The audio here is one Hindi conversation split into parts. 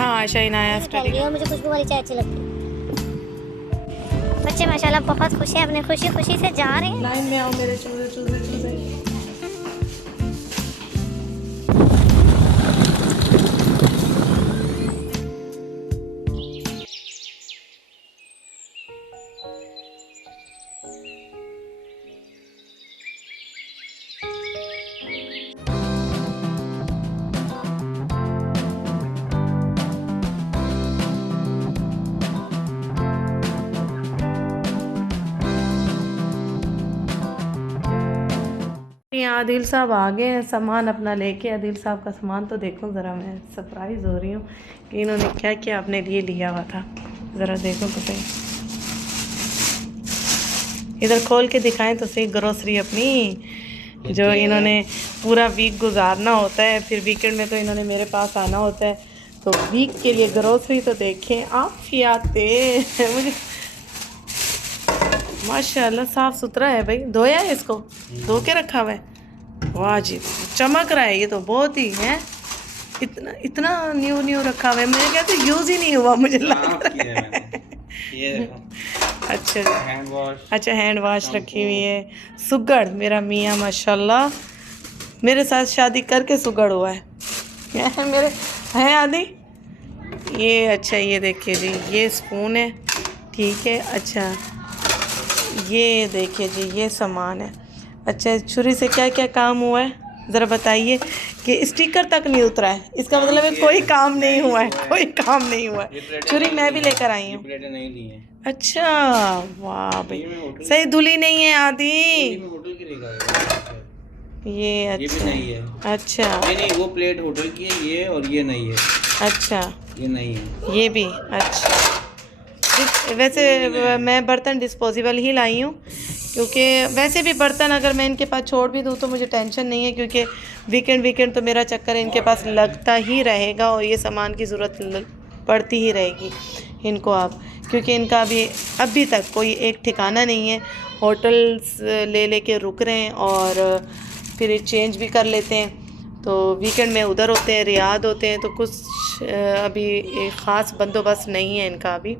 हाँ शहीनाया स्टडी है, मुझे खुशबू वाली चाय अच्छी लगती है। बच्चे माशाल्लाह बहुत खुश हैं, अपने खुशी खुशी से जा रहे हैं। लाइन में आओ मेरे चूजे चूजे चूजे। यहाँ आदिल साहब आ गए हैं सामान अपना लेके। आदिल साहब का सामान तो देखो ज़रा, मैं सरप्राइज़ हो रही हूँ कि इन्होंने क्या क्या अपने लिए लिया हुआ था। ज़रा देखो तो सही, इधर खोल के दिखाएं तो सही। ग्रोसरी अपनी जो इन्होंने पूरा वीक गुजारना होता है, फिर वीकेंड में तो इन्होंने मेरे पास आना होता है, तो वीक के लिए ग्रोसरी तो देखें आप ही आते मुझे। माशाल्लाह साफ़ सुथरा है भाई, धोया है इसको, धो के रखा हुआ है। वाह जी चमक रहा है, ये तो बहुत ही है। इतना इतना न्यू न्यू रखा हुआ है, मेरे कहते यूज़ ही नहीं हुआ मुझे लग रहा है। ये अच्छा हैंड वॉश, अच्छा हैंड वॉश रखी हुई है। सुगड़ मेरा मियाँ माशाल्लाह मेरे साथ शादी करके सुगड़ हुआ है मेरे हैं आदि। ये अच्छा ये देखिए जी, ये स्पून है, ठीक है। अच्छा ये देखिए जी, ये सामान है। अच्छा छुरी से क्या क्या काम हुआ है ज़रा बताइए। कि स्टिकर तक नहीं उतरा है, इसका मतलब है कोई काम नहीं हुआ है, कोई काम नहीं हुआ है। छुरी मैं भी लेकर आई हूँ। प्लेटें नहीं ली हैं। अच्छा वाह भाई, सही धुली नहीं है आदि। होटल की लेकर ये ये भी अच्छा नहीं है। अच्छा नहीं वो प्लेट होटल की है ये, और ये नहीं है। अच्छा ये नहीं है, ये भी अच्छा। वैसे मैं बर्तन डिस्पोजेबल ही लाई हूँ, क्योंकि वैसे भी बर्तन अगर मैं इनके पास छोड़ भी दूँ तो मुझे टेंशन नहीं है, क्योंकि वीकेंड तो मेरा चक्कर इनके पास लगता ही रहेगा और ये सामान की ज़रूरत पड़ती ही रहेगी इनको आप, क्योंकि इनका अभी तक कोई एक ठिकाना नहीं है। होटल्स ले लेके रुक रहे हैं और फिर चेंज भी कर लेते हैं, तो वीकेंड में उधर होते हैं, रियाद होते हैं, तो कुछ अभी एक ख़ास बंदोबस्त नहीं है इनका अभी।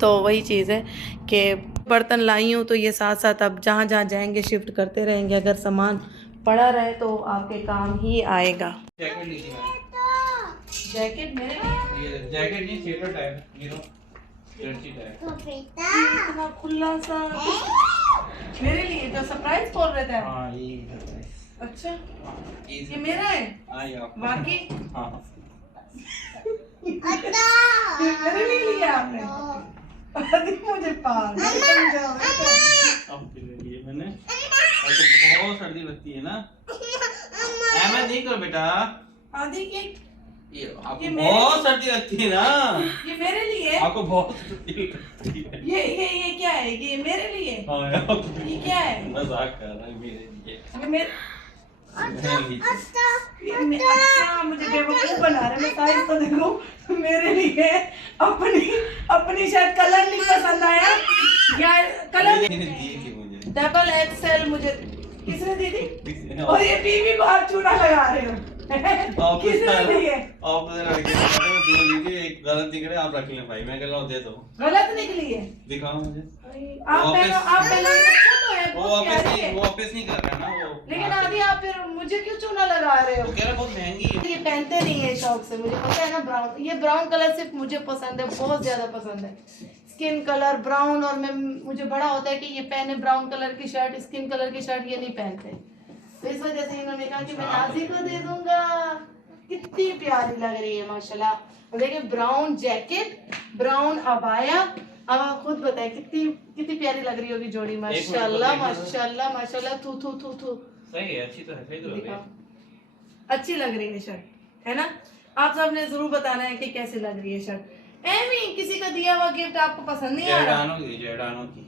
तो वही चीज़ है कि बर्तन लाई हूँ तो ये साथ साथ अब जहाँ जहाँ जाएंगे शिफ्ट करते रहेंगे। अगर सामान पड़ा रहे तो आपके काम ही आएगा। जैकेट लीजिए जैकेट मेरे ये जैकेट नहीं, sweater type, you know Jersey type. इतना खुला सा मेरे लिए तो सरप्राइज बोल रहे थे। हाँ ये अच्छा ये मेरा है बाकी। हाँ मेरे लिए लिया आपने? अरे मुझे पागल आपके लिए मैंने। तो बहुत सर्दी लगती है ना, मैं नहीं करो बेटा। आदि की ये आपको बहुत सर्दी लगती है ना, ये मेरे लिए आपको बहुत सर्दी लगती है। ये क्या है? ये मेरे लिए? हाँ यार ये क्या है? मजाक कर रहा है, मेरे लिए। ये मेरे मैं अच्छा मुझे बेवकूफ बना रहे। मैं साइज तो देखो मेरे लिए अपनी शायद कलर नहीं पसंद आया या कलर दी थी मुझे डबल एक्सएल मुझे किसने दी थी? और ये टीवी को आप चूना लगा रहे हो किसने दी है? आपने लड़के ने दो लीजिए, एक गलत दिख रहा है, आप रख लें भाई, मैं कह रहा हूँ दे दो। गलत निकली है? दिखाओ मुझे। आप पहले अच्छा तो है, वो बहुत प्यारी है। वापस नहीं कर रहा है ना वो। लेकिन आदि आप फिर मुझे क्यों चूना लगा रहे हो? वो कह रहा है बहुत महंगी है। ये पहनते नहीं है शौक से, मुझे पता है ना। ब्राउन, ये ब्राउन कलर सिर्फ मुझे पसंद है, बहुत ज्यादा पसंद है। स्किन कलर ब्राउन, और मुझे बड़ा होता है कि ये पहने ब्राउन कलर की शर्ट, स्किन कलर की शर्ट ये नहीं पहनते, तो इस वजह से इन्होंने कहा कि मैं नाज़ी को दे दूंगा। कितनी प्यारी लग रही है माशाल्लाह। देखिए ब्राउन जैकेट, ब्राउन अबाया। अब आप खुद बताएं कितनी कितनी प्यारी लग रही होगी जोड़ी। माशाल्लाह माशाल्लाह माशाल्लाह। थू थू थू थू सही है, अच्छी तो है, सही तो है। अच्छी लग रही है शर्ट, है ना? आप सबने जरूर बताना है कि कैसी लग रही है शर्ट। एमी किसी का दिया हुआ गिफ्ट आपको पसंद नहीं आ रहा? जैडानो की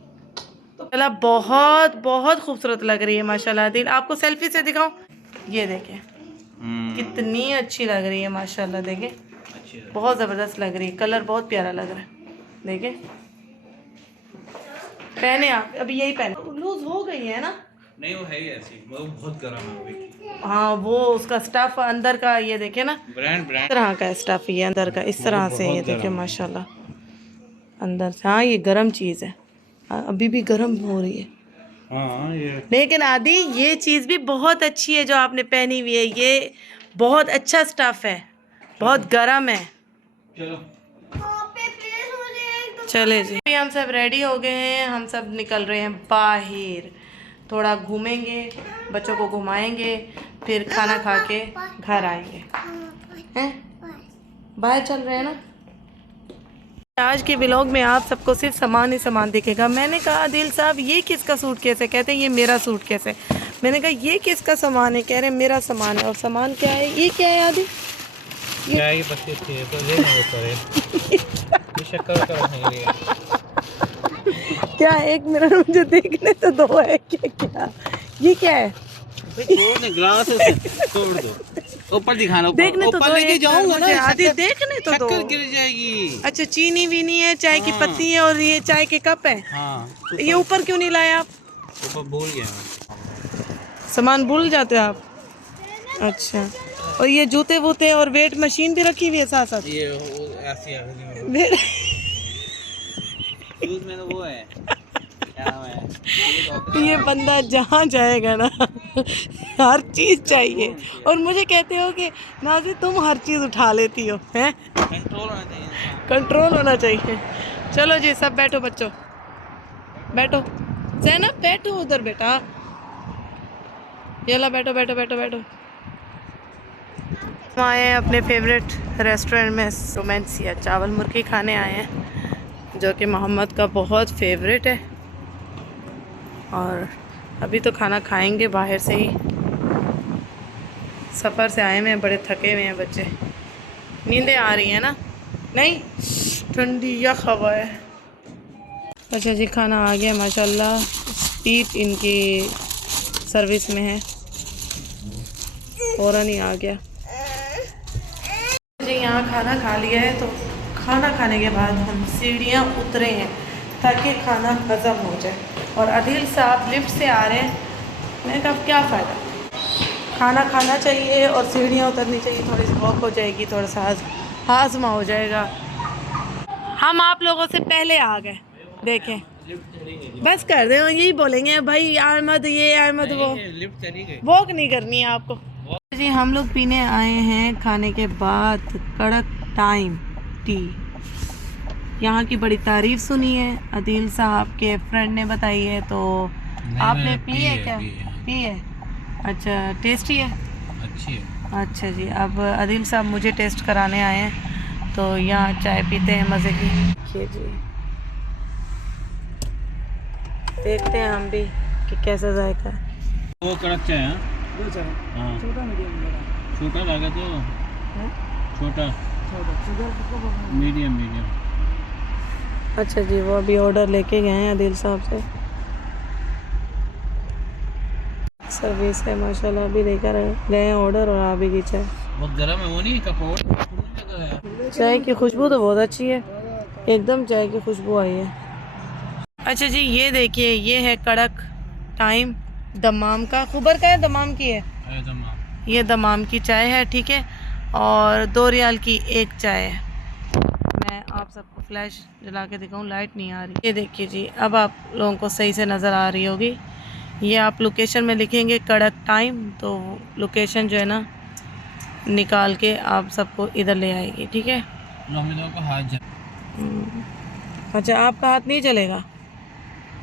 तो पहला बहुत बहुत खूबसूरत लग रही है माशाल्लाह। दिल आपको सेल्फी से दिखाऊं, ये देखें कितनी अच्छी लग रही है माशाल्लाह। देखें बहुत ज़बरदस्त लग रही है, कलर बहुत प्यारा लग रहा है। देखें पहने आप अभी यही पहने, लूज हो गई है ना? नहीं वो है ही ऐसी, वो बहुत गर्म है अभी। हाँ वो उसका स्टफ अंदर का ये देखे ना, ब्रांड इस ब्रांड तरह का स्टफ ये अंदर का इस तरह से, ये देखे माशाल्लाह अंदर से। हाँ ये गरम चीज़ है, अभी भी गरम हो रही है। हाँ ये लेकिन आदि ये चीज़ भी बहुत अच्छी है जो आपने पहनी हुई है, ये बहुत अच्छा स्टफ है, बहुत गरम है। चलो चले जी, अभी हम सब रेडी हो गए हैं, हम सब निकल रहे हैं बाहर, थोड़ा घूमेंगे, बच्चों को घुमाएंगे, फिर खाना खा के घर आएंगे। हैं बाहर चल रहे हैं ना। आज के व्लॉग में आप सबको सिर्फ सामान ही सामान दिखेगा। मैंने कहा आदिल साहब ये किसका सूटकेस है? कहते हैं ये मेरा सूटकेस है। मैंने कहा ये किसका सामान है? कह रहे हैं मेरा सामान है। और सामान क्या है? ये क्या है आदिल? चाय की पत्ती थी तो ले लो करे ये शक्कर का है क्या? एक मिनट मुझे देखने तो दो, है क्या क्या ये क्या है? भाई ग्लास तोड़ दो, ऊपर दिखाना, देखने तो ऊपर दो, लेके जाऊंगा ना, आदि देखने तो दो। शक्कर गिर जाएगी। अच्छा चीनी वीनी है, चाय की पत्ती है और ये चाय के कप है। हाँ ये ऊपर क्यों नहीं लाए आप? ऊपर भूल गया मैं। सामान भूल जाते हो आप? अच्छा, और ये जूते वूते और वेट मशीन भी रखी हुई है साथ साथ। ये ऐसी शूज में वो है क्या है, ये बंदा जहाँ जाएगा ना हर चीज़ चाहिए, और मुझे कहते हो कि नाज़ी तुम हर चीज़ उठा लेती हो, हैं? कंट्रोल होना चाहिए। कंट्रोल होना चाहिए। चलो जी सब बैठो बच्चों, बैठो। ज़ैनब बैठो उधर बेटा, येला बैठो बैठो बैठो बैठो। हम आए हैं अपने फेवरेट रेस्टोरेंट में, रोमांसिया चावल मुर्गी खाने आए हैं, जो कि मोहम्मद का बहुत फेवरेट है। और अभी तो खाना खाएंगे बाहर से ही, सफ़र से आए हुए हैं, बड़े थके हुए हैं बच्चे, नींदें आ रही हैं ना? नहीं, ठंडी या हवा है। अच्छा जी खाना आ गया माशाल्लाह, स्पीड इनकी सर्विस में है, फ़ौरन ही आ गया जी। यहाँ खाना खा लिया है, तो खाना खाने के बाद हम सीढ़ियाँ उतरे हैं ताकि खाना हज़म हो जाए। और आदिल साहब लिफ्ट से आ रहे हैं। मैंने कहा क्या फ़ायदा, खाना खाना चाहिए और सीढ़ियाँ उतरनी चाहिए, थोड़ी सी वॉक हो जाएगी, थोड़ा सा हाजमा हो जाएगा। हम आप लोगों से पहले आ गए, देखें बस कर दे, यही बोलेंगे भाई अहमद ये अहमद वो, वॉक नहीं करनी है आपको जी। हम लोग पीने आए हैं खाने के बाद कड़क टाइम टी। यहाँ की बड़ी तारीफ सुनी है, आदिल साहब के फ्रेंड ने बताई है, तो आपने पी है क्या? पी है, अच्छा टेस्टी है, अच्छी है। अच्छा जी, अब आदिल साहब मुझे टेस्ट कराने आए हैं, तो यहाँ चाय पीते हैं मज़े की। देखिए जी, देखते हैं हम भी कि कैसा जायका है। वो कड़क चाय है, हाँ छोटा लगा तो छोटा मीडियम मीडियम। अच्छा जी, वो अभी ऑर्डर लेके गए हैं आदिल साहब से, सर्विस है माशाल्लाह, अभी लेकर गए हैं ऑर्डर और आ भी गई चाय। बहुत गर्म है वो, नहीं कपड़ा। चाय की खुशबू तो बहुत अच्छी है, एकदम चाय की खुशबू आई है। अच्छा जी ये देखिए, ये है कड़क टाइम दमाम का, खुबर का है दमाम की है, ये दमाम की चाय है, ठीक है, और 2 रियाल की एक चाय है। मैं आप सबको फ्लैश जला के दिखाऊं, लाइट नहीं आ रही, ये देखिए जी, अब आप लोगों को सही से नज़र आ रही होगी। ये आप लोकेशन में लिखेंगे कड़क टाइम, तो लोकेशन जो है ना निकाल के आप सबको इधर ले आएगी, ठीक है। अच्छा आपका हाथ नहीं चलेगा,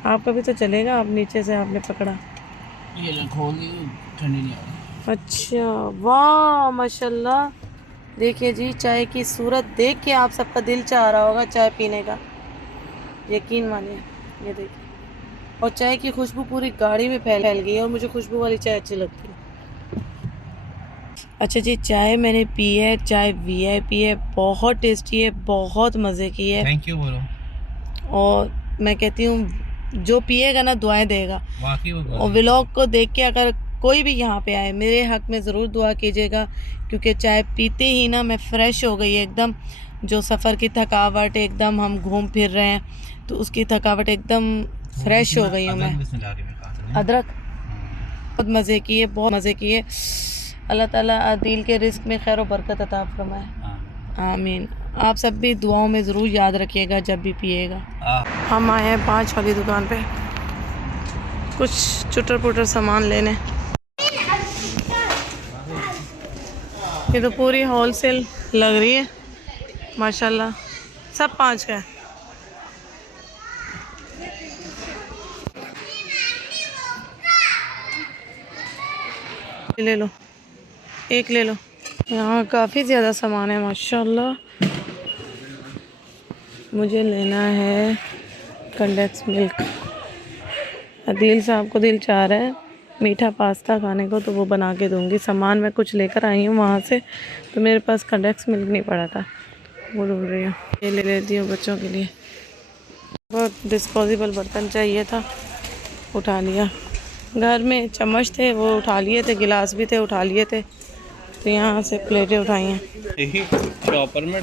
आपका भी तो चलेगा, आप नीचे से आपने पकड़ा, ये खोल दी, ठंडी नहीं आ रही। अच्छा वाह माशाल्लाह, देखिए जी चाय की सूरत देख के आप सबका दिल चाह रहा होगा चाय पीने का, यकीन मानिए। ये देखिए, और चाय की खुशबू पूरी गाड़ी में फैल गई है, और मुझे खुशबू वाली चाय अच्छी लगती है। अच्छा जी चाय मैंने पी है, चाय VIP है, बहुत टेस्टी है, बहुत मज़े की है। थैंक यू बोलो। और मैं कहती हूँ जो पिएगा ना दुआएं देगा। और व्लॉग को देख के अगर कोई भी यहाँ पे आए, मेरे हक में ज़रूर दुआ कीजिएगा, क्योंकि चाय पीते ही ना मैं फ़्रेश हो गई एकदम। जो सफ़र की थकावट, एकदम हम घूम फिर रहे हैं तो उसकी थकावट एकदम फ्रेश हो गई हूँ मैं। अदरक बहुत मज़े की है, बहुत मज़े की है। अल्लाह ताला आदिल के रिस्क में खैर व बरकत अता फरमाए। हाँ। आमीन। आप सब भी दुआओं में ज़रूर याद रखिएगा जब भी पिएगा। हाँ। हम आए हैं 5 वाली दुकान पे कुछ चुटर पुटर सामान लेने। ये तो पूरी होलसेल लग रही है माशाल्लाह, सब 5 का है। ले लो, एक ले लो। यहाँ काफ़ी ज़्यादा सामान है माशाल्लाह। मुझे लेना है कंडेंस मिल्क। अदील साहब को दिल चाह रहा है मीठा पास्ता खाने को, तो वो बना के दूंगी। सामान मैं कुछ लेकर आई हूँ वहाँ से, तो मेरे पास कंडेंस मिल्क नहीं पड़ा था, वो ढूंढ रही हूँ। ये ले लेती हूँ बच्चों के लिए। बहुत डिस्पोजेबल बर्तन चाहिए था, उठा लिया। घर में चम्मच थे वो उठा लिए थे, गिलास भी थे उठा लिए थे, तो यहाँ से प्लेटें उठाई हैं। यही शॉपर में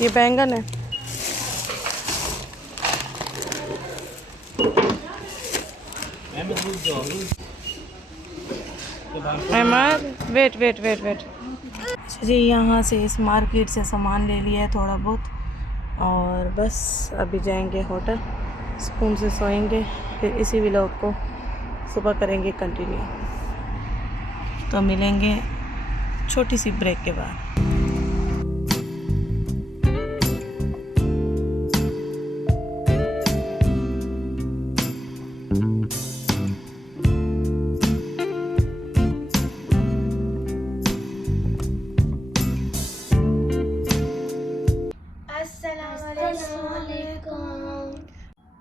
ये बैंगन है। Ahmed wait wait wait wait. अच्छा जी, यहाँ से इस मार्केट से सामान ले लिया है थोड़ा बहुत, और बस अभी जाएंगे होटल, सुकून से सोएंगे, फिर इसी व्लॉग को सुबह करेंगे कंटिन्यू। तो मिलेंगे छोटी सी ब्रेक के बाद।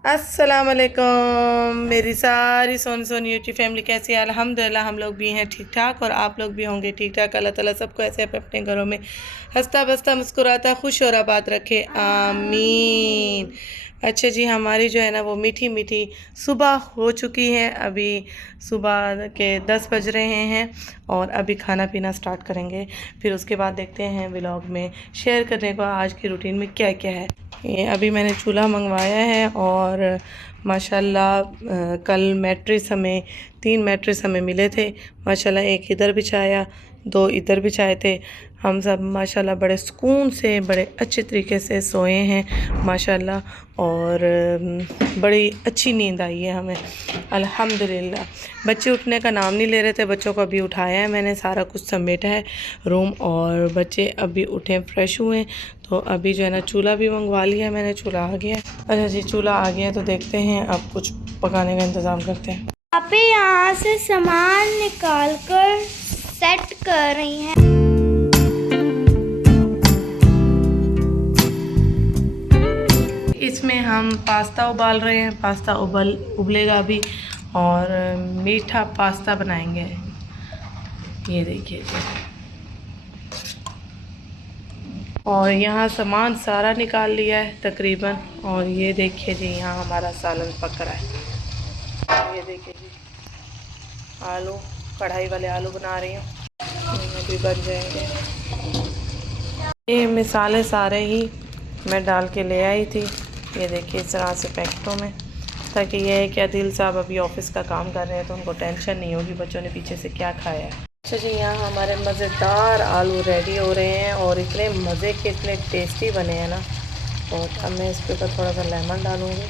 अस्सलाम वालेकुम मेरी सारी सोनी यूट्यूब फैमिली, कैसी है? अल्हम्दुलिल्लाह हम लोग भी हैं ठीक ठाक, और आप लोग भी होंगे ठीक ठाक। अल्लाह ताला सबको ऐसे अपने घरों में हंसता बसता मुस्कुराता खुश और आबाद रखे, आमीन। अच्छा जी, हमारी जो है ना वो मीठी मीठी सुबह हो चुकी है। अभी सुबह के 10 बज रहे हैं और अभी खाना पीना स्टार्ट करेंगे। फिर उसके बाद देखते हैं व्लॉग में शेयर करने को आज की रूटीन में क्या क्या है। ये अभी मैंने चूल्हा मंगवाया है, और माशाल्लाह कल मैट्रेस हमें 3 मैट्रेस हमें मिले थे माशाल्लाह। एक इधर बिछाया, 2 इधर बिछाए थे। हम सब माशाल्लाह बड़े सुकून से बड़े अच्छे तरीके से सोए हैं माशाल्लाह, और बड़ी अच्छी नींद आई है हमें अल्हम्दुलिल्लाह। बच्चे उठने का नाम नहीं ले रहे थे, बच्चों को अभी उठाया है मैंने, सारा कुछ समेटा है रूम, और बच्चे अभी उठे फ्रेश हुए। तो अभी जो है ना चूल्हा भी मंगवा लिया मैंने, चूल्हा आ गया है। अच्छा जी, चूल्हा आ गया है, तो देखते हैं अब कुछ पकाने का इंतज़ाम करते हैं। आप यहाँ से सामान निकाल कर सेट कर रही हैं। इसमें हम पास्ता उबाल रहे हैं, पास्ता उबलेगा अभी, और मीठा पास्ता बनाएंगे। ये देखिए जी, और यहाँ सामान सारा निकाल लिया है तकरीबन, और ये देखिए जी यहाँ हमारा सालन पक रहा है। ये देखिए जी, आलू कढ़ाई वाले आलू बना रही हूँ, ये भी बन जाएंगे। ये मिसाले सारे ही मैं डाल के ले आई थी, ये देखिए इस तरह से पैकेटों में, ताकि ये है कि अदील साहब अभी ऑफिस का काम कर रहे हैं तो उनको टेंशन नहीं होगी बच्चों ने पीछे से क्या खाया है। अच्छा जी, यहाँ हमारे मज़ेदार आलू रेडी हो रहे हैं, और इतने मज़े के इतने टेस्टी बने हैं ना। और अब मैं इसके ऊपर थोड़ा सा लेमन डालूँगी।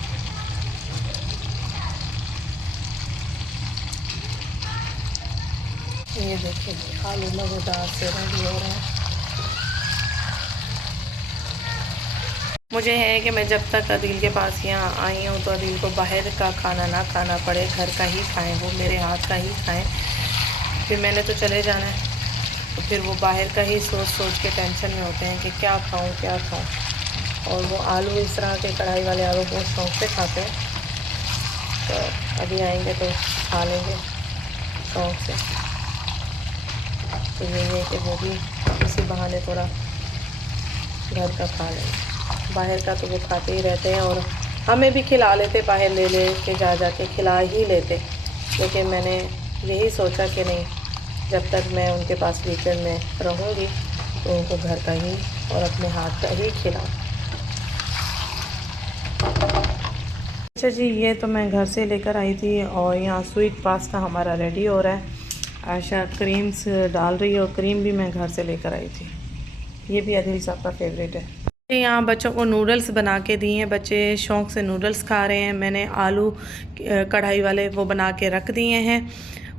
ये देखिए आलू मज़ेदार से रेडी हो रहे हैं। मुझे है कि मैं जब तक अदील के पास यहाँ आई हूँ तो अदील को बाहर का खाना ना खाना पड़े, घर का ही खाएं, वो मेरे हाथ का ही खाएं। फिर मैंने तो चले जाना है, तो फिर वो बाहर का ही सोच सोच के टेंशन में होते हैं कि क्या खाऊं क्या खाऊं। और वो आलू इस तरह के कढ़ाई वाले आलू बहुत शौक से खाते हैं, तो अभी आएंगे तो खा लेंगे शौक से। तो यही है कि वो भी इसी बहाने थोड़ा घर का खा लें, बाहर का तो वो खाते ही रहते हैं, और हमें भी खिला लेते, बाहर ले ले के जा के खिला ही लेते। लेकिन मैंने यही सोचा कि नहीं, जब तक मैं उनके पास वीकेंड में रहूँगी तो उनको घर का ही और अपने हाथ का ही खिलाऊँ। अच्छा जी, ये तो मैं घर से लेकर आई थी और यहाँ स्वीट पास्ता हमारा रेडी हो रहा है। आशा क्रीम्स डाल रही है और क्रीम भी मैं घर से लेकर आई थी। ये भी आदिल साहब का फेवरेट है। यहाँ बच्चों को नूडल्स बना के दिए हैं, बच्चे शौक़ से नूडल्स खा रहे हैं। मैंने आलू कढ़ाई वाले वो बना के रख दिए हैं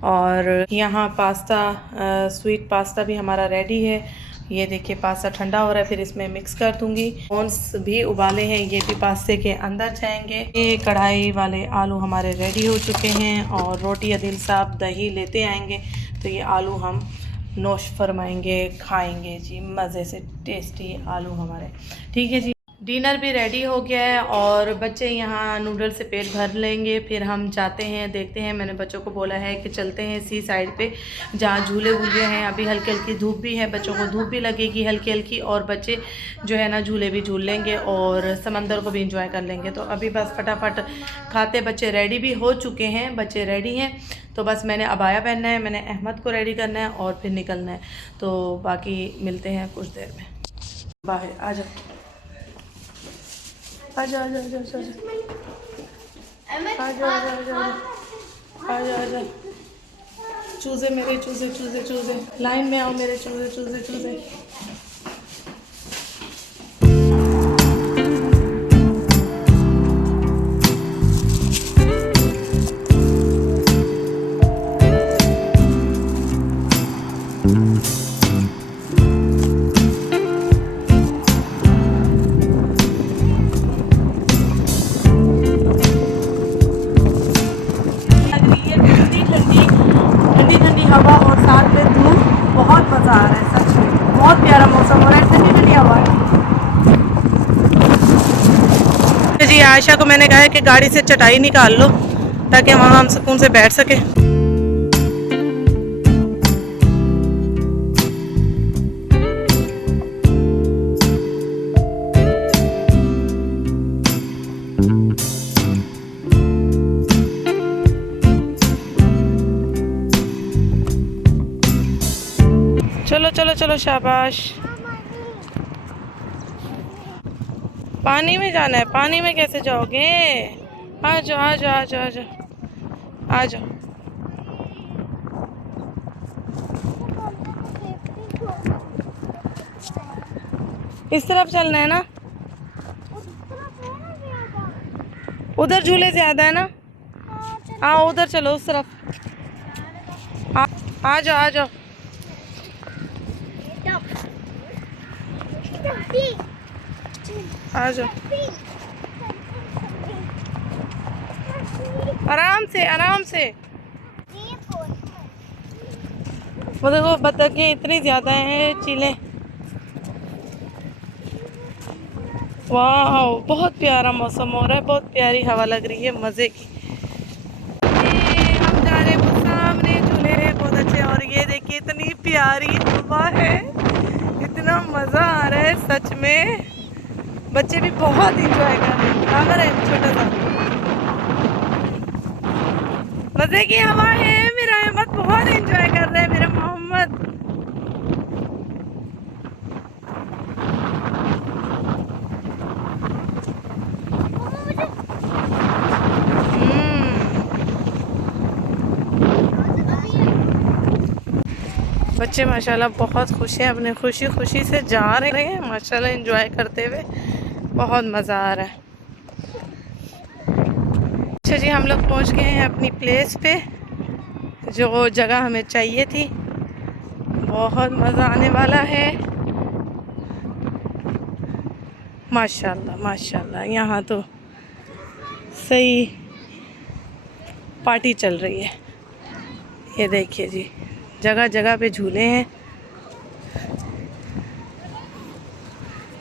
और यहाँ पास्ता स्वीट पास्ता भी हमारा रेडी है। ये देखिए पास्ता ठंडा हो रहा है, फिर इसमें मिक्स कर दूंगी। कॉर्न्स भी उबाले हैं, ये भी पास्ते के अंदर जाएंगे। ये कढ़ाई वाले आलू हमारे रेडी हो चुके हैं और रोटी आदिल साहब दही लेते आएंगे तो ये आलू हम नोश फरमाएंगे, खाएंगे जी मज़े से। टेस्टी आलू हमारे। ठीक है जी, डिनर भी रेडी हो गया है और बच्चे यहाँ नूडल से पेट भर लेंगे। फिर हम जाते हैं, देखते हैं। मैंने बच्चों को बोला है कि चलते हैं सी साइड पे जहाँ झूले वूले हैं। अभी हल्की हल्की धूप भी है, बच्चों को धूप भी लगेगी हल्की हल्की और बच्चे जो है ना झूले भी झूल लेंगे और समंदर को भी इंजॉय कर लेंगे। तो अभी बस फटाफट खाते, बच्चे रेडी भी हो चुके हैं, बच्चे रेडी हैं। तो बस मैंने अबाया पहनना है, मैंने अहमद को रेडी करना है और फिर निकलना है। तो बाकी मिलते हैं कुछ देर में। बाहर आ जाओ, आजा आजा आजा आजा आजा आजा आजा आजा। चूजे मेरे, चूजे चूजे चूजे, लाइन में आओ मेरे चूजे चूजे चूजे। हवा और साथ में धूप, बहुत मज़ा आ रहा है सच में। बहुत प्यारा मौसम हो रहा है, ठंडी ठंडी हवा है जी। आयशा को मैंने कहा है कि गाड़ी से चटाई निकाल लो ताकि वहाँ हम सुकून से बैठ सके। चलो चलो चलो, शाबाश। पानी में जाना है? पानी में कैसे जाओगे? आ जाओ आ जाओ आ जाओ आ जाओ आ जाओ। इस तरफ चलना है ना, उधर झूले ज्यादा है ना। हाँ उधर चलो, उस तरफ आ जाओ आ जाओ। आ जाओ, आराम से आराम से। वो देखो बतखें इतनी ज्यादा हैं, चीलें। वाह बहुत प्यारा मौसम हो रहा है, बहुत प्यारी हवा लग रही है मज़े की। हम जा रहे हैं वो सामने झूले हैं बहुत अच्छे और ये देखिए इतनी प्यारी हवा है, इतना मज़ा आ रहा है सच में। बच्चे भी बहुत इंजॉय कर रहे हैं, कागर है छोटा सा। मज़े की हवा है, मेरा अहमद बहुत इंजॉय कर रहे हैं, मेरा मोहम्मद। बच्चे माशाल्लाह बहुत खुश हैं, अपने खुशी खुशी से जा रहे हैं माशाल्लाह, एंजॉय करते हुए। बहुत मज़ा आ रहा है। अच्छा जी, हम लोग पहुंच गए हैं अपनी प्लेस पे, जो जगह हमें चाहिए थी। बहुत मज़ा आने वाला है माशाल्लाह माशाल्लाह। यहाँ तो सही पार्टी चल रही है। ये देखिए जी, जगह जगह पे झूले हैं।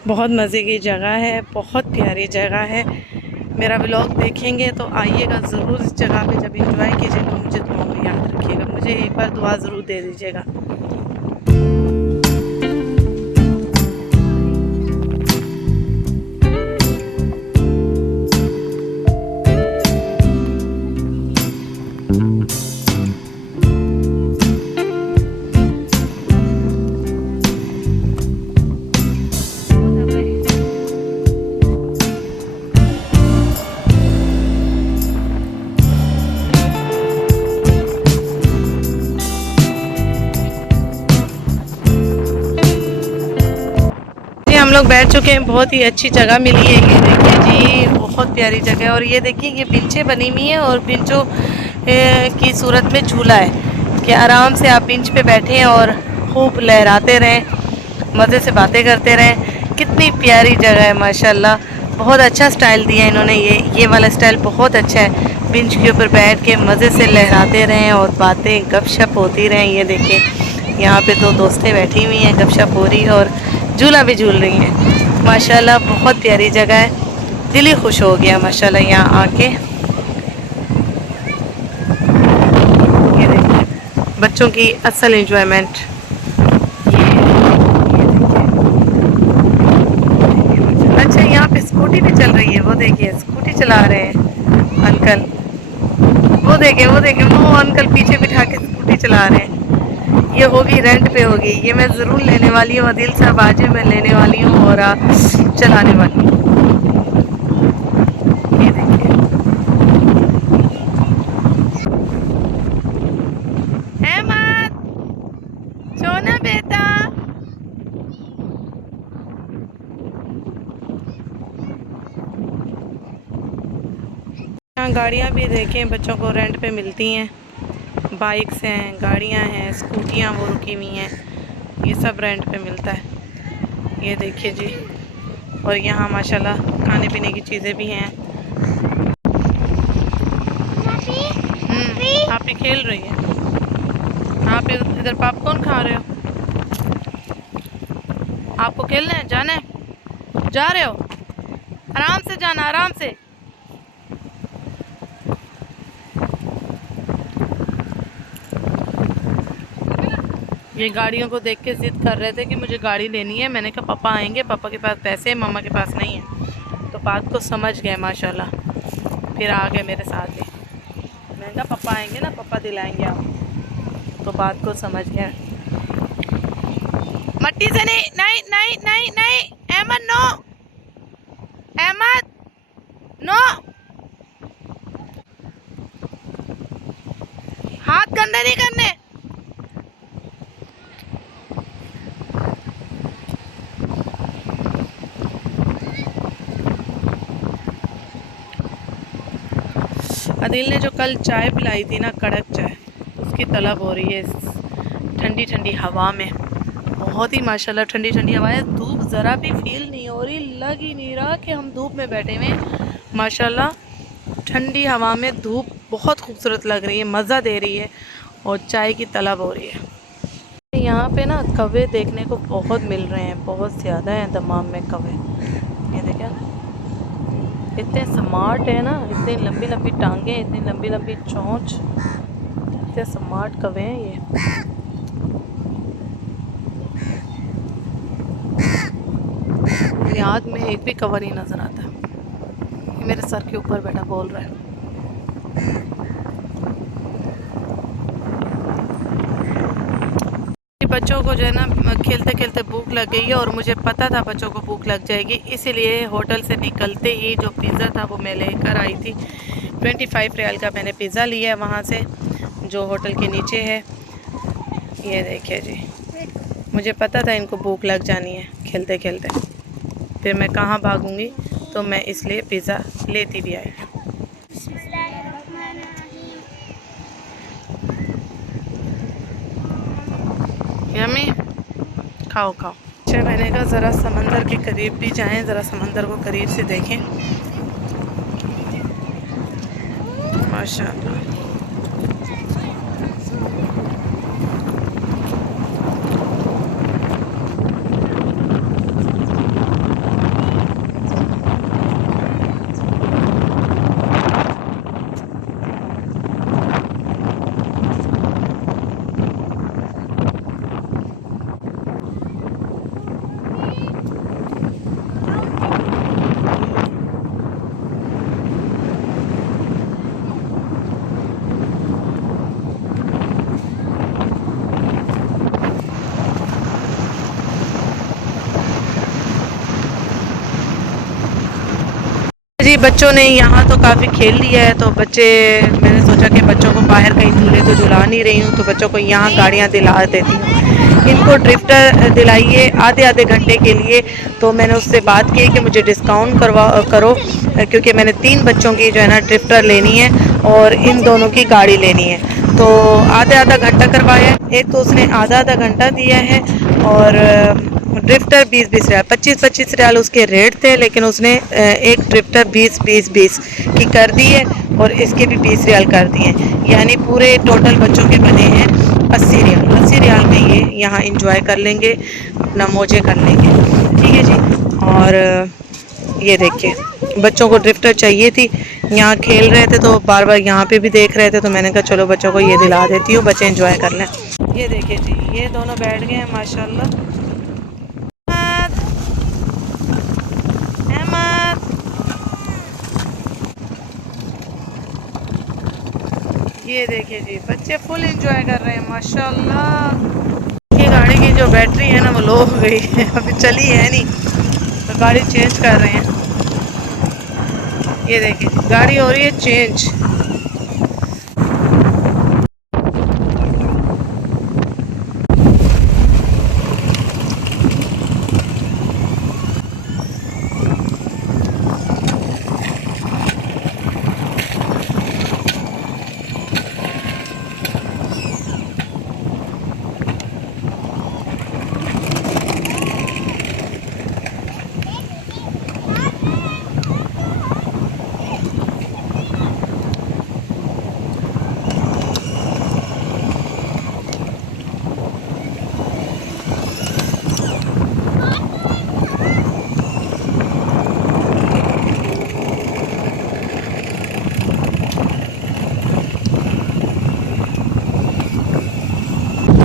बहुत मज़े की जगह है, बहुत प्यारी जगह है। मेरा व्लॉग देखेंगे तो आइएगा ज़रूर इस जगह पे, जब एंजॉय कीजिएगा मुझे दुआ में याद रखिएगा, मुझे एक बार दुआ ज़रूर दे दीजिएगा। लोग बैठ चुके हैं, बहुत ही अच्छी जगह मिली है। ये देखिए जी, बहुत प्यारी जगह है। और ये देखिए ये बेंचें बनी हुई हैं और बेंचों की सूरत में झूला है कि आराम से आप बेंच पे बैठें और खूब लहराते रहें, मज़े से बातें करते रहें। कितनी प्यारी जगह है माशाल्लाह। बहुत अच्छा स्टाइल दिया है इन्होंने, ये वाला स्टाइल बहुत अच्छा है। बेंच के ऊपर बैठ के मज़े से लहराते रहें और बातें गपशप होती रहें। ये देखिए यहाँ पे दो दोस्तें बैठी हुई हैं, गपशप हो रही है और झूला भी झूल रही हैं। माशाल्लाह बहुत प्यारी जगह है, दिल ही खुश हो गया माशाल्लाह यहाँ आके। ये देखिए बच्चों की असल एंजॉयमेंट। अच्छा यहाँ पे स्कूटी भी चल रही है, वो देखिए स्कूटी चला रहे हैं अंकल। वो देखे वो अंकल पीछे बिठा के स्कूटी चला रहे हैं। ये होगी रेंट पे होगी, ये मैं ज़रूर लेने वाली हूँ। आदिल साहब आज मैं लेने वाली हूँ और चलाने वाली हूँ। ये देखिए अहमद, सोना बेटा। यहाँ गाड़ियाँ भी देखें बच्चों को रेंट पे मिलती हैं। बाइक्स हैं, गाड़ियाँ हैं, स्कूटियाँ वो रुकी हुई हैं, ये सब रेंट पे मिलता है। ये देखिए जी, और यहाँ माशाल्लाह खाने पीने की चीज़ें भी हैं। आप भी खेल रही है, आप इधर पॉपकॉर्न खा रहे हो। आपको खेलना है, जाना है, जा रहे हो, आराम से जाना, आराम से। ये गाड़ियों को देख के ज़िद कर रहे थे कि मुझे गाड़ी लेनी है। मैंने कहा पापा आएंगे, पापा के पास पैसे हैं, मम्मा के पास नहीं है। तो बात को समझ गए माशाल्लाह, फिर आ गए मेरे साथ ही। मैंने कहा पापा आएंगे ना, पापा दिलाएंगे आप, तो बात को समझ गए। मट्टी से नहीं, नहीं नहीं नहीं नहीं, अहमद नो, अहमद नो, हाथ गंदे नहीं करने। आदिल ने जो कल चाय पिलाई थी ना, कड़क चाय, उसकी तलब हो रही है ठंडी ठंडी हवा में। बहुत ही माशाल्लाह ठंडी ठंडी हवा है, धूप ज़रा भी फील नहीं हो रही, लग ही नहीं रहा कि हम धूप में बैठे हुए हैं। माशाल्लाह ठंडी हवा में धूप बहुत खूबसूरत लग रही है, मज़ा दे रही है और चाय की तलब हो रही है। यहाँ पे ना कौवे देखने को बहुत मिल रहे हैं, बहुत ज़्यादा हैं दमाम में कौवे। ये देखा, इतने स्मार्ट है ना, इतनी लंबी लंबी टांगे, इतनी लंबी लंबी चोंच, इतने स्मार्ट कौवे हैं ये। याद में एक भी कवर ही नज़र आता। ये मेरे सर के ऊपर बैठा बोल रहा है। बच्चों को जो है ना खेलते खेलते भूख लग गई है और मुझे पता था बच्चों को भूख लग जाएगी, इसीलिए होटल से निकलते ही जो पिज़्ज़ा था वो मैं लेकर आई थी। 25 रियाल का मैंने पिज़्ज़ा लिया है वहाँ से, जो होटल के नीचे है। ये देखिए जी, मुझे पता था इनको भूख लग जानी है खेलते खेलते, फिर मैं कहाँ भागूंगी, तो मैं इसलिए पिज़्ज़ा लेती भी आई। यम्मी, खाओ खाओ। अच्छा मैंने कहा ज़रा समंदर के करीब भी जाएं, ज़रा समंदर को करीब से देखें। माशाअल्लाह। जी बच्चों ने यहाँ तो काफ़ी खेल लिया है, तो बच्चे, मैंने सोचा कि बच्चों को बाहर कहीं झूले तो झुला नहीं रही हूँ, तो बच्चों को यहाँ गाड़ियाँ दिला देती हूँ। इनको ड्रिफ्टर दिलाइए आधे आधे घंटे के लिए। तो मैंने उससे बात की कि मुझे डिस्काउंट करो, क्योंकि मैंने 3 बच्चों की जो है ना ड्रिफ्टर लेनी है और इन दोनों की गाड़ी लेनी है। तो आधा आधा घंटा करवाया, एक तो उसने आधा आधा घंटा दिया है और ड्रिफ्टर 20-20 रियाल, 25-25 रियाल उसके रेट थे, लेकिन उसने एक ड्रिफ्टर 20-20-20 की कर दी है और इसके भी 20 रियाल कर दिए हैं। यानी पूरे टोटल बच्चों के बने हैं 80 रियाल। 80 रियाल में ये यहाँ इंजॉय कर लेंगे, अपना मौजे कर लेंगे। ठीक है जी। और ये देखिए बच्चों को ड्रिफ्टर चाहिए थी, यहाँ खेल रहे थे तो बार बार यहाँ पे भी देख रहे थे, तो मैंने कहा चलो बच्चों को ये दिला देती हूँ, बच्चे एंजॉय कर लें। ये देखिए जी, ये दोनों बैठ गए हैं माशाल्लाह। अहमद, ये देखिए जी बच्चे फुल एंजॉय कर रहे हैं माशाल्लाह। ये गाड़ी की जो बैटरी है ना वो लो हो गई है, अभी चली है नहीं, तो गाड़ी चेंज कर रहे हैं। ये देखिए गाड़ी हो रही है चेंज।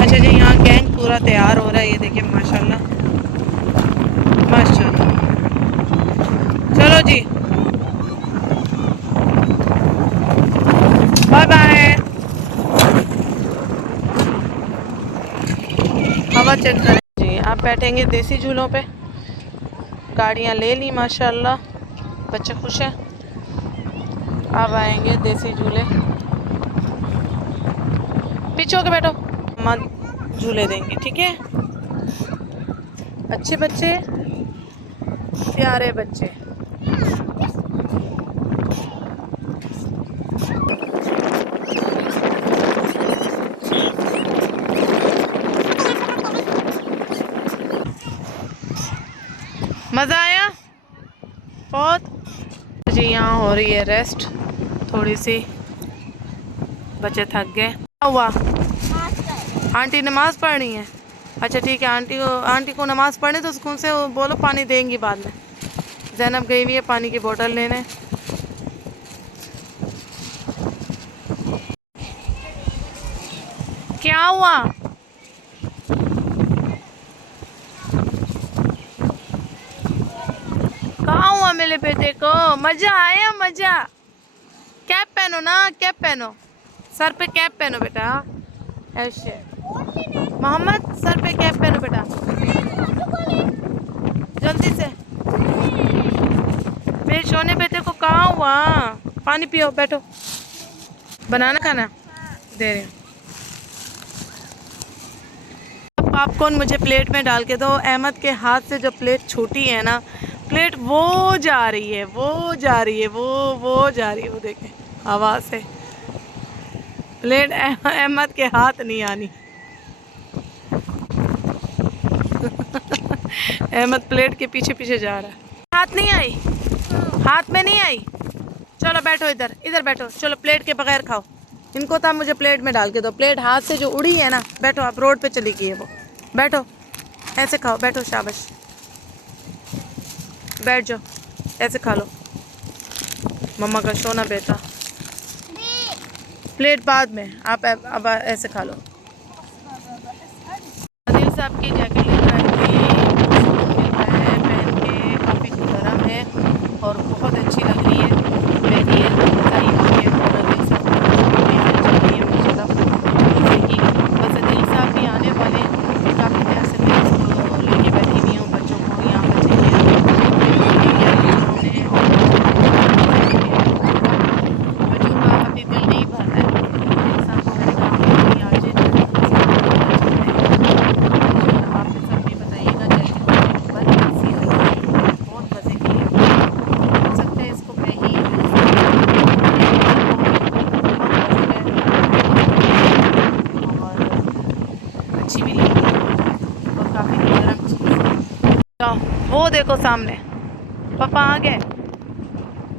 अच्छा जी, यहाँ गैंग पूरा तैयार हो रहा है, ये देखिए माशाल्लाह माशाल्लाह। चलो जी, बाय बाय। हवा चेक करें जी, आप बैठेंगे देसी झूलों पे, गाड़ियाँ ले ली माशाल्लाह, बच्चे खुश हैं। अब आएंगे देसी झूले, पीछे होके बैठो, मत झूले देंगे, ठीक है। अच्छे बच्चे, प्यारे बच्चे। मज़ा आया बहुत जी। यहाँ हो रही है रेस्ट थोड़ी सी, बच्चे थक गए। क्या हुआ? आंटी नमाज पढ़नी है? अच्छा ठीक है, आंटी को नमाज पढ़ने तो सुकून से बोलो, पानी देंगी बाद में। ज़ैनब गई हुई है पानी की बोतल लेने। क्या हुआ? कहाँ हुआ मेरे बेटे को? मजा आया? मजा? कैप पहनो ना, कैप पहनो, सर पे कैप पहनो बेटा। ऐसे मोहम्मद, सर पे कैप पहनो बेटा, जल्दी से। मेरे सोने बेटे को कहाँ हुआ? पानी पियो, बैठो। बनाना खाना दे रही हूँ। पॉपकॉर्न मुझे प्लेट में डाल के दो। अहमद के हाथ से जो प्लेट छूटी है ना, प्लेट वो जा रही है, वो जा रही है, वो जा रही है, वो देखें हवा से। प्लेट अहमद के हाथ नहीं आनी। अहमद प्लेट के पीछे पीछे जा रहा है। हाथ नहीं आई, हाथ में नहीं आई। चलो बैठो, इधर इधर बैठो। चलो प्लेट के बगैर खाओ। इनको तो मुझे प्लेट में डाल के दो। प्लेट हाथ से जो उड़ी है ना, बैठो, आप रोड पे चली गई है वो। बैठो, ऐसे खाओ, बैठो, शाबाश, बैठ जाओ, ऐसे खा लो। मम्मा का सोना बेटा। प्लेट बाद में, आप अब ऐसे खा लो। आदिल साहब की जैकेट लेकर आई थी, पहन के काफ़ी गर्म है और बहुत अच्छी लग रही है। मेरी ये बताई हुई है और आदिल साहब भी आने चल रही है मुझे तरफ, कि बस आदिल साहब भी आने वाले हैं। काफ़ी देर से मैं इसको लेके बैठी हुई हूँ, बच्चों को यहाँ बच्चे बच्चों का अभी दिल नहीं भर रहा है। आदिल साहब को मैंने कहा वो देखो सामने पापा आ गए।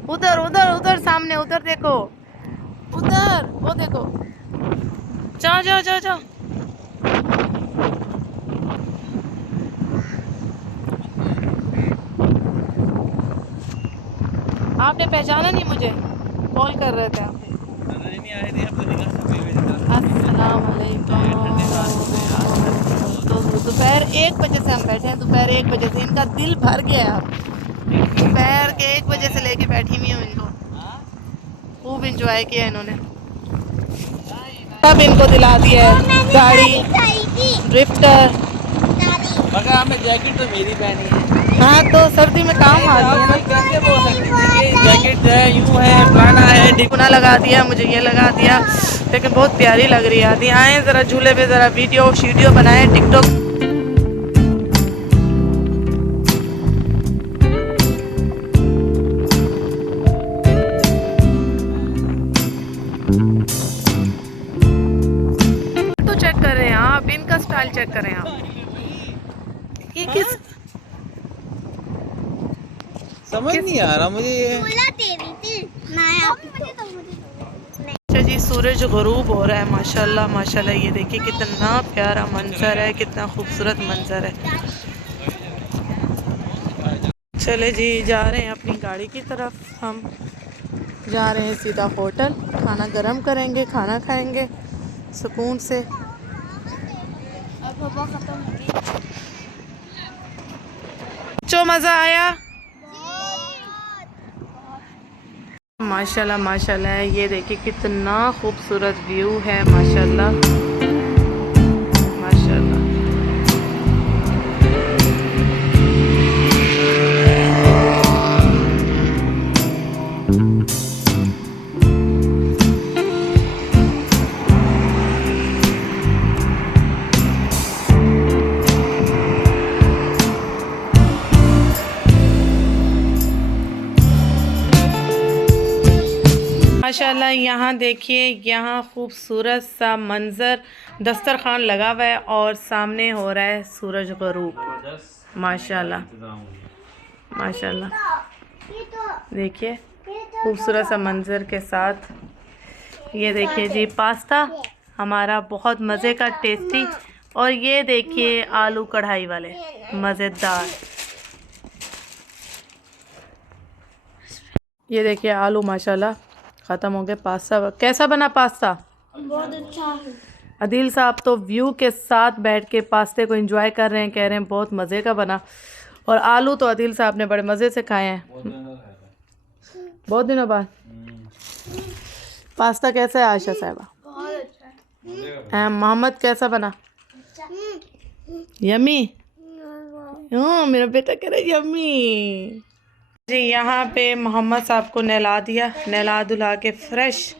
उधर उधर उधर सामने उधर देखो, उधर वो देखो। जाओ जाओ जाओ जाओ। आपने पहचाना नहीं मुझे? कॉल कर रहे थे आप। नहीं आ रही थी, अब तो निकल सकते हैं। अस्सलाम वालेकुम। तो दोपहर 1 बजे से हम बैठे हैं, दोपहर 1 बजे से इनका दिल भर गया है अब। दोपहर के 1 बजे से लेके बैठी हुई हूँ इनको, खूब इंजॉय किया इन्होंने। सब इनको दिला दिया है गाड़ी, ड्रिफ्टर। मगर हमें जैकेट तो मेरी पहनी है। हाँ तो सर्दी में काम आ गई है ना। कैसे बोल सकती थी कि जैकेट जो है यूं है, फलाना है, गुना लगा दिया, मुझे ये लगा दिया, लेकिन बहुत प्यारी लग रही है। आती आए ज़रा झूले पे, ज़रा वीडियो शीडियो बनाए टिकटॉक। तो चेक कर रहे हैं आप, इनका स्टाइल चेक करें आप। ये किस समझ नहीं आ रहा मुझे ये। अच्छा जी, सूरज गुरूब हो रहा है। माशाल्लाह माशाल्लाह, ये देखिए कितना प्यारा मंजर है, कितना खूबसूरत मंजर है। चले जी, जा रहे हैं अपनी गाड़ी की तरफ। हम जा रहे हैं सीधा होटल, खाना गरम करेंगे, खाना खाएंगे सुकून से। जो मज़ा आया माशाल्लाह माशाल्लाह। ये देखिए कितना खूबसूरत व्यू है, माशाल्लाह माशाल्लाह। माशाल्लाह यहाँ देखिए, यहाँ खूबसूरत सा मंज़र, दस्तरखान लगा हुआ है और सामने हो रहा है सूरज गुरूब। माशाल्लाह माशाल्लाह, देखिए खूबसूरत सा मंज़र के साथ। ये देखिए जी पास्ता हमारा बहुत मज़े का, टेस्टी। और ये देखिए आलू कढ़ाई वाले मज़ेदार। ये देखिए आलू माशाल्लाह ख़त्म हो गए। पास्ता कैसा बना? पास्ता बहुत अच्छा है। अदील साहब तो व्यू के साथ बैठ के पास्ते को एंजॉय कर रहे हैं, कह रहे हैं बहुत मज़े का बना। और आलू तो अदील साहब ने बड़े मज़े से खाए हैं, बहुत दिनों बाद। पास्ता कैसा है आयशा साहिबा? बहुत अच्छा है। मोहम्मद कैसा बना? यम्मी। मेरा बेटा कह रहा है यम्मी जी। यहाँ पे मोहम्मद साहब को नहला दिया, नहला धुला के फ्रेश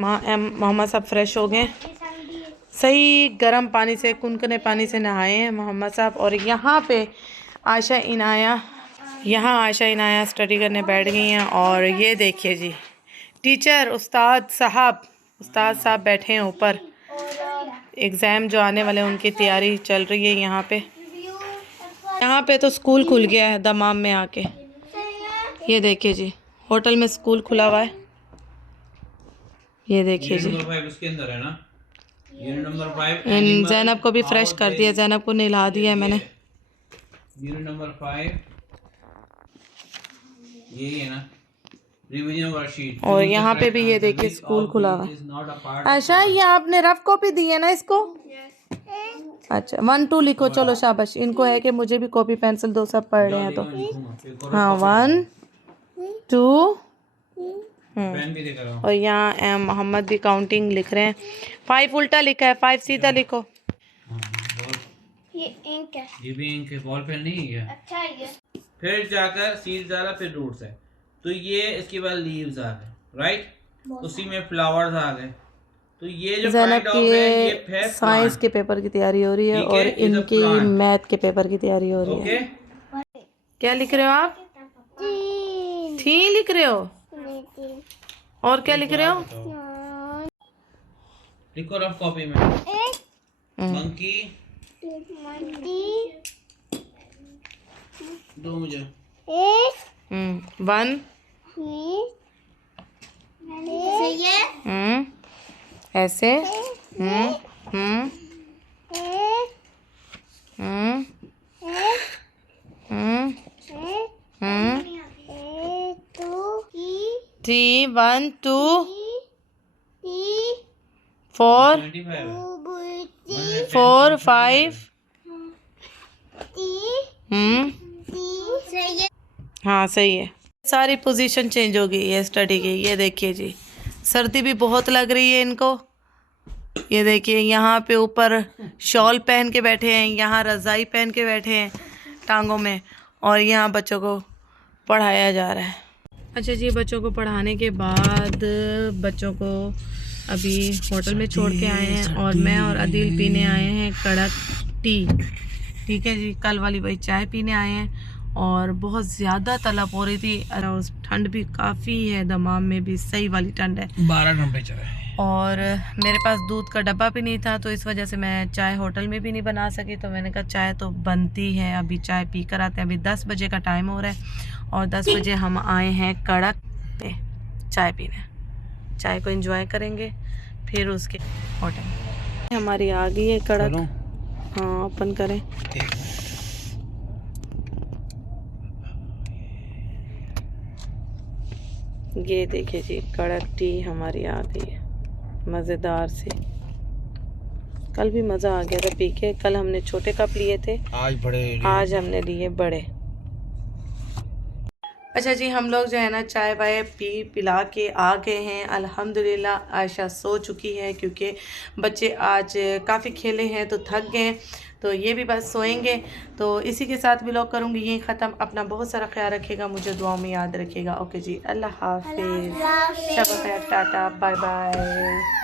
मोहम्मद साहब फ्रेश हो गए। सही गर्म पानी से, कुनकुने पानी से नहाए हैं मोहम्मद साहब। और यहाँ पे आयशा इनाया स्टडी करने बैठ गई हैं। और ये देखिए जी टीचर उस्ताद साहब बैठे हैं ऊपर। एग्ज़ाम जो आने वाले हैं उनकी तैयारी चल रही है यहाँ पे तो स्कूल खुल गया है दमाम में आके। ये देखिए जी होटल में स्कूल खुला हुआ है। ये देखिए जी, उसके अंदर है ना, यूनिट नंबर 5। इन ज़ैनब को भी फ्रेश कर दिया, ज़ैनब को नहला दिया है मैंने। यूनिट नंबर 5 यही है ना, रिवीजन वर्कशीट। और यहाँ पे भी ये देखिए स्कूल खुला हुआ है। अच्छा, ये आपने रफ कॉपी दी है ना इसको? अच्छा 1 2 लिखो, चलो शाबाश। इनको है कि मुझे भी कॉपी पेंसिल दो, सब पढ़ रहे हैं तो। हाँ 1 2 पेन भी देकर आओ। और यहाँ मोहम्मद भी काउंटिंग लिख रहे हैं। 5 उल्टा लिखा है, 5 सीधा लिखो। ये इंक है। ये भी इंक है, बॉल पेन नहीं है। अच्छा है ये। फिर जाकर सीड्स डाला, फिर रूट्स है। तो ये इसके बाद लीव्स आ गए, राइट, उसी में फ्लावर्स आ गए। तो ये जो ज़ैनब काइंड ऑफ है, ये की साइंस के पेपर की तैयारी हो रही है ठीक है, और ये तो इनकी plant। मैथ के पेपर की तैयारी हो रही है। ओके, क्या लिख रहे हो आप? थी लिख रहे हो? और क्या लिख रहे हो? लिखो रफ कॉपी में। मंकी दो मुझे। एक 1 ऐसे एक 3 1 2 4 4 5 हाँ सही है। सारी पोजीशन चेंज हो गई है स्टडी की। ये देखिए जी, सर्दी भी बहुत लग रही है इनको। ये देखिए यहाँ पे ऊपर शॉल पहन के बैठे हैं, यहाँ रज़ाई पहन के बैठे हैं टांगों में, और यहाँ बच्चों को पढ़ाया जा रहा है। अच्छा जी, बच्चों को पढ़ाने के बाद बच्चों को अभी होटल में छोड़ के आए हैं, और मैं और अदील पीने आए हैं कड़क टी। ठीक है जी, कल वाली वही चाय पीने आए हैं, और बहुत ज़्यादा तलब हो रही थी, और ठंड भी काफ़ी है, दमाम में भी सही वाली ठंड है, 12 टेम्परेचर है। और मेरे पास दूध का डब्बा भी नहीं था, तो इस वजह से मैं चाय होटल में भी नहीं बना सकी। तो मैंने कहा चाय तो बनती है, अभी चाय पी कर आते हैं। अभी 10 बजे का टाइम हो रहा है, और 10 बजे हम आए हैं कड़क पे चाय पीने। चाय को एंजॉय करेंगे, फिर उसके होटल। हमारी आ गई है कड़क। हाँ, ओपन करें। ये देखिए जी, कड़क टी हमारी आ गई है, मज़ेदार से। कल भी मज़ा आ गया था पी के। कल हमने छोटे कप लिए थे, आज हमने लिए बड़े। अच्छा जी, हम लोग जो है ना चाय वाय पिला के आ गए हैं अल्हम्दुलिल्लाह। आयशा सो चुकी है क्योंकि बच्चे आज काफ़ी खेले हैं तो थक गए, तो ये भी बस सोएंगे। तो इसी के साथ व्लॉग करूँगी यहीं ख़त्म। अपना बहुत सारा ख्याल रखिएगा, मुझे दुआओं में याद रखिएगा। ओके जी, अल्लाह हाफिज़, शब खैर, टाटा, बाय बाय।